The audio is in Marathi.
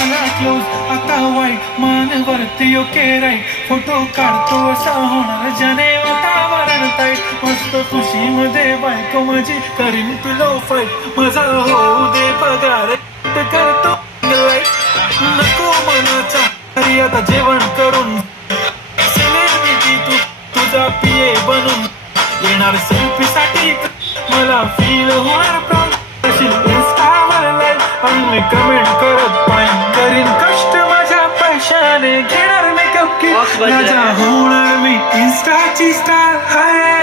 झाला क्लोज आता वाईट मान वरती ओके राईट फोटो काढतो असा होणार ज्याने वातावरण ताईट मस्त खुशीमध्ये बायको माझी करीन पिलो फाईट माझा होऊ दे पगार करतो नको मनाचा तरी आता जेवण करून सेलिब्रिटी तू तुझा पिये बनून येणार सेल्फी साठी मला फील होणार प्राऊड इंस्टावर लाईव्ह आणि कमेंट करत पाहिजे करीन कष्ट माझ्या पैशाने घेणार मेकअप किट राजा होणार मी इंस्टाची स्टार हाय